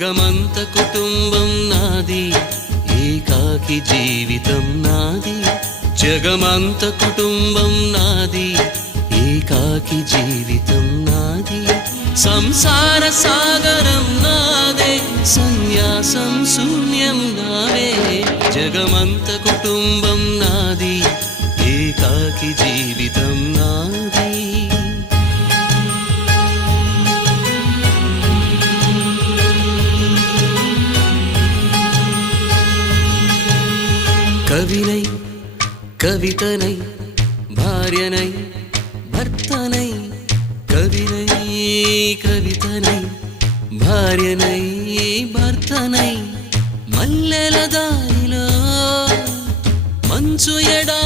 జగమంత కుటుంబం నాది, ఏకాకి జీవితం నాది. జగమంత కుటుంబం నాది, ఏకాకి జీవితం నాది. సంసార సాగరం నాదే, సన్యాసం శూన్యం నావే. జగమంత కుటుంబం నాది, ఏకాకి జీవితం నాది. కవినై కవితనై భార్యనై భర్తనై, కవినై కవితనై భార్యనై భర్తనై, మల్లెల దారిలో మంచు ఎడా